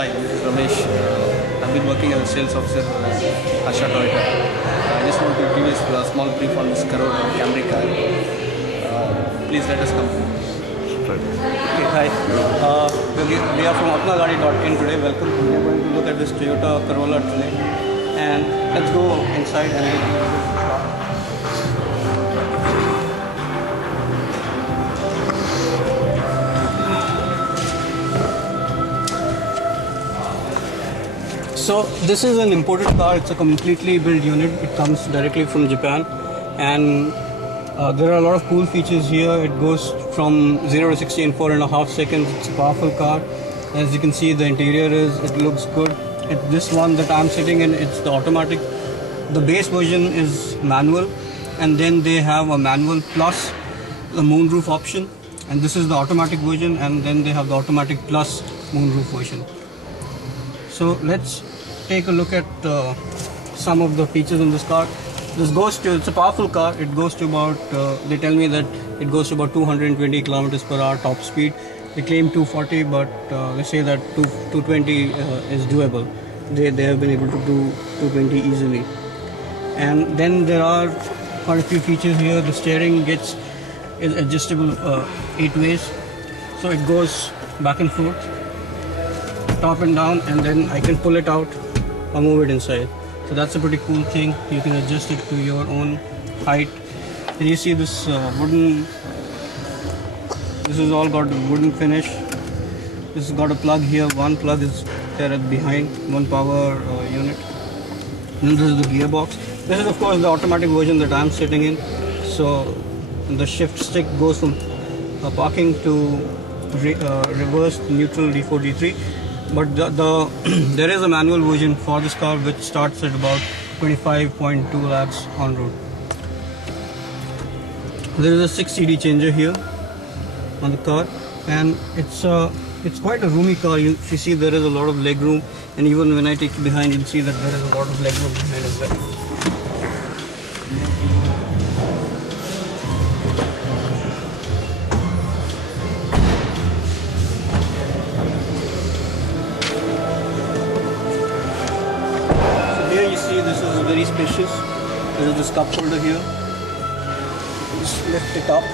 Hi, this is Ramesh. I've been working as a sales officer at Asha Toyota. I just want to give you a small brief on this Corolla Camry car. Please let us come. Okay, hi. We are from apnagadi.in today. Welcome. We are going to look at this Toyota Corolla today. And let's go inside and we'll give it a shot. So this is an imported car. It's a completely built unit. It comes directly from Japan, and there are a lot of cool features here. It goes from 0 to 60 in 4.5 seconds. It's a powerful car. As you can see, the interior it looks good. This one that I'm sitting in, it's the automatic. The base version is manual, and then they have a manual plus the moonroof option, and this is the automatic version, and then they have the automatic plus moonroof version. So let's take a look at some of the features in this car. It's a powerful car. It goes to about, they tell me that it goes to about 220 kilometers per hour top speed. They claim 240, but they say that 220 is doable. They have been able to do 220 easily. And then there are quite a few features here. The steering is adjustable 8 ways, so it goes back and forth, top and down, and then I can pull it out or move it inside. So that's a pretty cool thing. You can adjust it to your own height. And you see this wooden, this has all got a wooden finish. This has got a plug here. One plug is there at behind, one power unit. And this is the gearbox. This is of course the automatic version that I'm sitting in. So the shift stick goes from parking to reverse, neutral, D4, D3. But there is a manual version for this car which starts at about 25.2 lakhs on road. There is a 6 CD changer here on the car, and it's quite a roomy car. You see there is a lot of leg room, and even when I take it behind, you'll see that there is a lot of leg room behind as well. This is very spacious. There is this cup holder here. Just lift it up,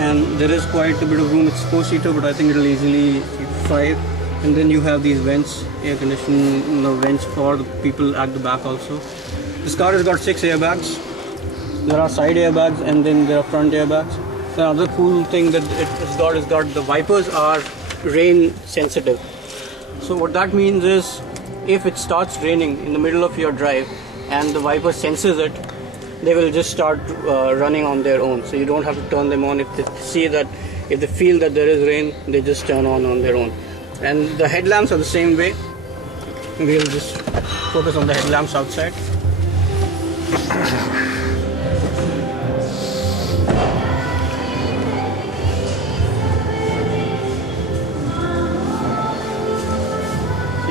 and there is quite a bit of room. It's 4-seater, but I think it'll easily fit 5. And then you have these vents, air conditioning vents for the people at the back also. This car has got 6 airbags. There are side airbags, and then there are front airbags. The other cool thing that it has got the wipers are rain sensitive. So what that means is, if it starts raining in the middle of your drive and the wiper senses it, they will just start running on their own. So you don't have to turn them on. If they feel that there is rain, they just turn on their own. And the headlamps are the same way. We'll just focus on the headlamps outside.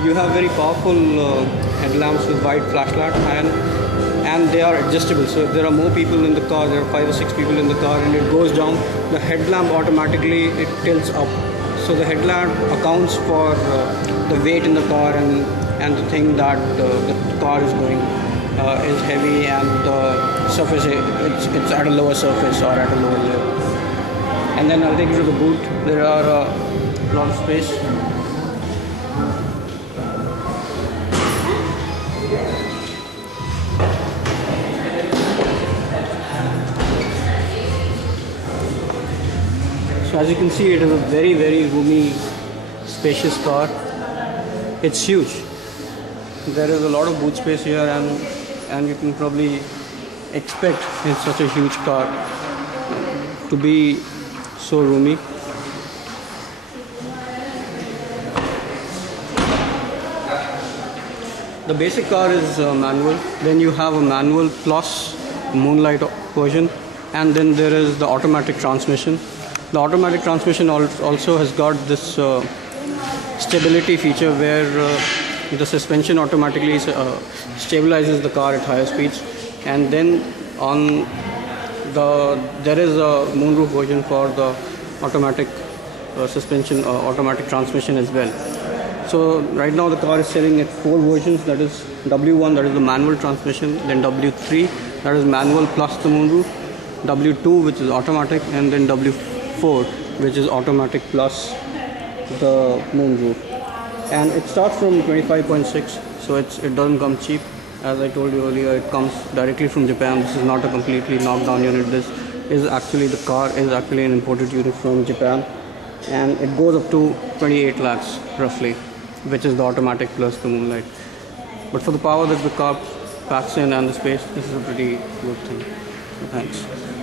You have very powerful headlamps with wide flashlight, and they are adjustable. So if there are more people in the car, there are 5 or 6 people in the car, and it goes down, the headlamp automatically tilts up. So the headlamp accounts for the weight in the car and the thing that the car is going is heavy, and the surface it's at a lower surface or at a lower level. And then I'll take you to the boot. There are a lot of space. So as you can see, it is a very, very roomy, spacious car. It's huge. There is a lot of boot space here, and you can probably expect in such a huge car to be so roomy. The basic car is manual. Then you have a manual plus Moonlight version, and then there is the automatic transmission. The automatic transmission also has got this stability feature where the suspension automatically stabilizes the car at higher speeds, and then there is a moonroof version for the automatic suspension, automatic transmission as well. So right now the car is selling at 4 versions, that is W1, that is the manual transmission, then W3, that is manual plus the moonroof, W2, which is automatic, and then W4, which is automatic plus the moonroof. And it starts from 25.6, so it doesn't come cheap. As I told you earlier, it comes directly from Japan. This is not a completely knockdown unit. This is actually, the car is actually an imported unit from Japan, and it goes up to 28 lakhs roughly, which is the automatic plus the moonlight. But for the power that the car packs in and the space, this is a pretty good thing. So thanks.